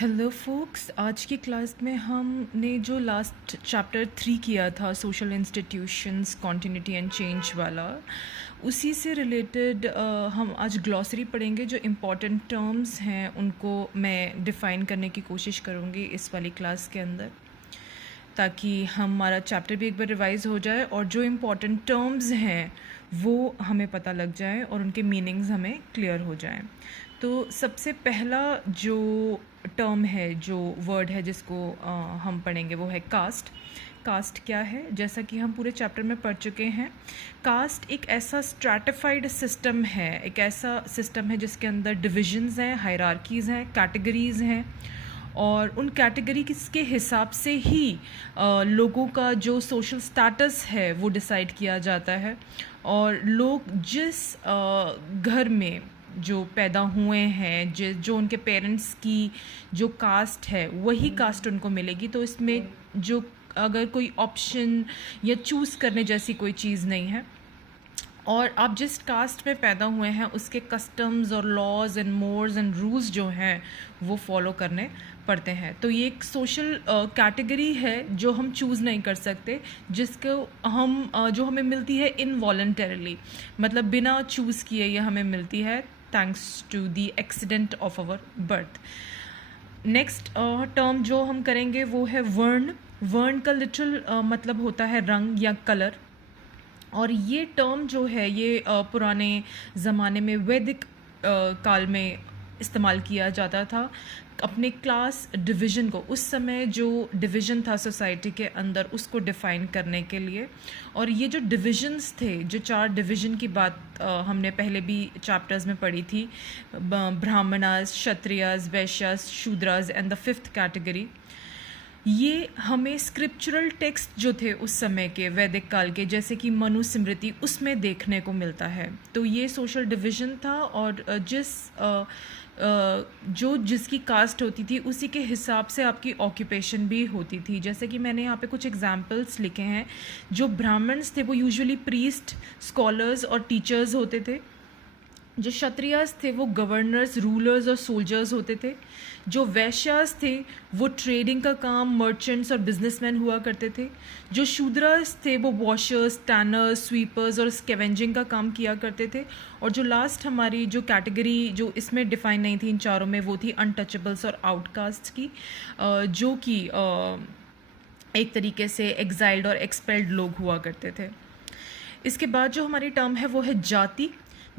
Hello focus, आज की class में हमने जो लास्ट चैप्टर 3 किया था social institutions continuity and change वाला, उसी से रिलेटेड हम आज ग्लॉसरी पढ़ेंगे। जो इम्पॉर्टेंट टर्म्स हैं उनको मैं डिफ़ाइन करने की कोशिश करूँगी इस वाली क्लास के अंदर, ताकि हमारा चैप्टर भी एक बार रिवाइज हो जाए और जो इम्पॉर्टेंट टर्म्स हैं वो हमें पता लग जाए और उनके मीनिंग्स हमें क्लियर हो जाएं। तो सबसे पहला जो टर्म है, जो वर्ड है जिसको हम पढ़ेंगे वो है कास्ट। कास्ट क्या है? जैसा कि हम पूरे चैप्टर में पढ़ चुके हैं, कास्ट एक ऐसा स्ट्रैटिफाइड सिस्टम है, एक ऐसा सिस्टम है जिसके अंदर डिविजन्स हैं, हायरार्कीज़ हैं, कैटेगरीज़ हैं, और उन कैटेगरी के हिसाब से ही लोगों का जो सोशल स्टेटस है वो डिसाइड किया जाता है। और लोग जिस घर में जो पैदा हुए हैं, जो उनके पेरेंट्स की जो कास्ट है वही कास्ट उनको मिलेगी। तो इसमें जो अगर कोई ऑप्शन या चूज़ करने जैसी कोई चीज़ नहीं है, और आप जिस कास्ट में पैदा हुए हैं उसके कस्टम्स और laws and mores and rules जो हैं वो फॉलो करने पड़ते हैं। तो ये एक सोशल कैटेगरी है जो हम चूज़ नहीं कर सकते, जिसको हम जो हमें मिलती है इनवॉलंटरली, मतलब बिना चूज़ किए ये हमें मिलती है, thanks to the accident of our birth. Next term जो हम करेंगे वो है वर्ण। वर्ण का लिटरल मतलब होता है रंग या कलर, और ये टर्म जो है ये पुराने ज़माने में वैदिक काल में इस्तेमाल किया जाता था अपने क्लास डिवीज़न को, उस समय जो डिवीज़न था सोसाइटी के अंदर उसको डिफ़ाइन करने के लिए। और ये जो डिविजन्स थे, जो 4 डिवीज़न की बात हमने पहले भी चैप्टर्स में पढ़ी थी, Brahmanas, Kshatriyas, Vaishyas, Shudras and the 5th category, ये हमें स्क्रिप्चरल टेक्स्ट जो थे उस समय के वैदिक काल के, जैसे कि मनुस्मृति, उसमें देखने को मिलता है। तो ये सोशल डिवीज़न था, और जिसकी कास्ट होती थी उसी के हिसाब से आपकी ऑक्यूपेशन भी होती थी। जैसे कि मैंने यहाँ पे कुछ एग्जांपल्स लिखे हैं। जो ब्राह्मण्स थे वो यूजुअली प्रीस्ट, स्कॉलर्स और टीचर्स होते थे। जो क्षत्रियास थे वो गवर्नर्स, रूलर्स और सोल्जर्स होते थे। जो वैश्यास थे वो ट्रेडिंग का काम, मर्चेंट्स और बिजनेसमैन हुआ करते थे। जो शूद्रास थे वो वॉशर्स, टैनर्स, स्वीपर्स और स्कैवेंजिंग का काम किया करते थे। और जो लास्ट हमारी जो कैटेगरी जो इसमें डिफाइन नहीं थी इन चारों में, वो थी अनटचेबल्स और आउटकास्ट की, जो कि एक तरीके से एग्जाइल्ड और एक्सपेल्ड लोग हुआ करते थे। इसके बाद जो हमारी टर्म है वो है जाति।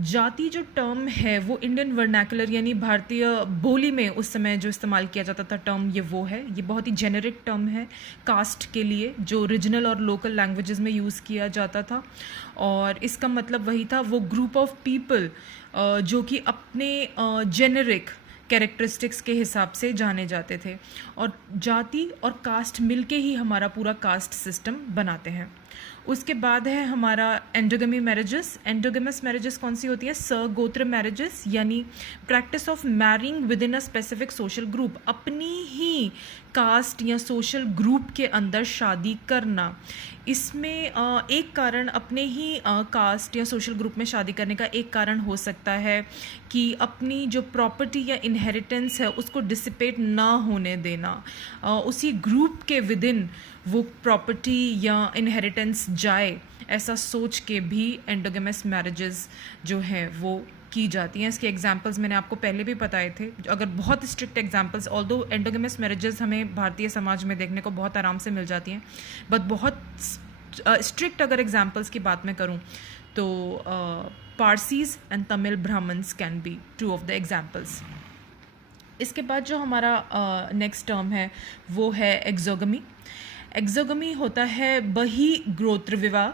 जाति जो टर्म है वो इंडियन वर्नैकुलर यानी भारतीय बोली में उस समय जो इस्तेमाल किया जाता था टर्म, ये वो है। ये बहुत ही जेनेरिक टर्म है कास्ट के लिए, जो रीजनल और लोकल लैंग्वेजेस में यूज़ किया जाता था। और इसका मतलब वही था, वो ग्रुप ऑफ पीपल जो कि अपने जेनेरिक कैरेक्टरिस्टिक्स के हिसाब से जाने जाते थे। और जाति और कास्ट मिलके ही हमारा पूरा कास्ट सिस्टम बनाते हैं। उसके बाद है हमारा एंडोगमी मैरिजेस। एंडोगमस मैरिजेस कौन सी होती है? सगोत्र मैरिजेस, यानी practice of marrying with in a specific social group, अपनी ही कास्ट या सोशल ग्रुप के अंदर शादी करना। इसमें एक कारण, अपने ही कास्ट या सोशल ग्रुप में शादी करने का एक कारण हो सकता है कि अपनी जो प्रॉपर्टी या इनहेरिटेंस है उसको डिसिपेट ना होने देना, उसी ग्रुप के विद इन वो प्रॉपर्टी या इनहेरिटेंस जाए, ऐसा सोच के भी एंडोगमस मैरिजेस जो हैं वो की जाती हैं। इसके एग्जांपल्स मैंने आपको पहले भी बताए थे। अगर बहुत स्ट्रिक्ट एग्जांपल्स, ऑल्दो एंडोगमस मैरिजेस हमें भारतीय समाज में देखने को बहुत आराम से मिल जाती हैं, बट बहुत स्ट्रिक्ट अगर एग्जांपल्स की बात मैं करूं तो Parsis and Tamil Brahmins can be 2 of the examples. इसके बाद जो हमारा नेक्स्ट टर्म है वो है एक्सोगमी। एक्सोगमी होता है बही गोत्र विवाह।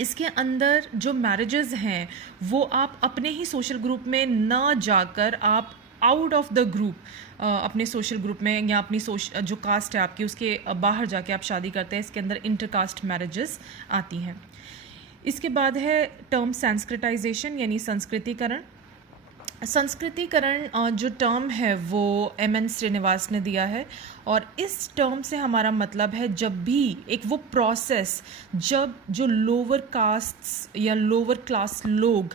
इसके अंदर जो मैरिजेस हैं वो आप अपने ही सोशल ग्रुप में ना जाकर आप आउट ऑफ द ग्रुप अपने सोशल ग्रुप में या अपनी जो कास्ट है आपकी उसके बाहर जाके आप शादी करते हैं। इसके अंदर इंटरकास्ट मैरिजेस आती हैं। इसके बाद है टर्म संस्कृताइजेशन यानी संस्कृतिकरण। संस्कृतिकरण जो टर्म है वो M.N. श्रीनिवास ने दिया है, और इस टर्म से हमारा मतलब है जब भी एक वो प्रोसेस, जब जो लोअर कास्ट्स या लोअर क्लास लोग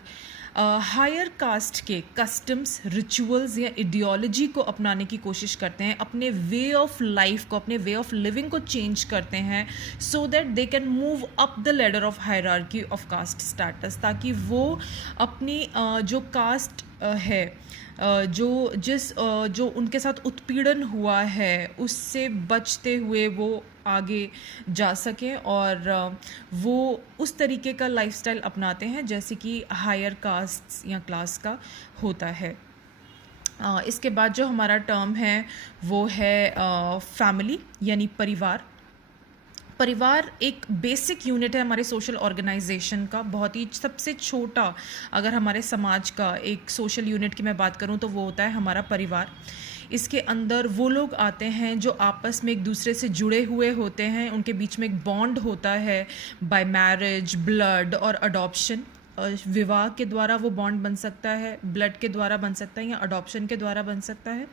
हायर कास्ट के कस्टम्स, रिचुअल्स या इडियोलॉजी को अपनाने की कोशिश करते हैं, अपने वे ऑफ लाइफ को, अपने वे ऑफ लिविंग को चेंज करते हैं, so that they can move up the ladder of hierarchy of caste status, ताकि वो अपनी जो कास्ट है, जो उनके साथ उत्पीड़न हुआ है उससे बचते हुए वो आगे जा सकें, और वो उस तरीके का लाइफस्टाइल अपनाते हैं जैसे कि हायर कास्ट या क्लास का होता है। इसके बाद जो हमारा टर्म है वो है फैमिली यानी परिवार। परिवार एक बेसिक यूनिट है हमारे सोशल ऑर्गेनाइजेशन का, बहुत ही सबसे छोटा अगर हमारे समाज का एक सोशल यूनिट की मैं बात करूं तो वो होता है हमारा परिवार। इसके अंदर वो लोग आते हैं जो आपस में एक दूसरे से जुड़े हुए होते हैं, उनके बीच में एक बॉन्ड होता है बाय मैरिज, ब्लड और अडॉप्शन। विवाह के द्वारा वो बॉन्ड बन सकता है, ब्लड के द्वारा बन सकता है या अडॉप्शन के द्वारा बन सकता है।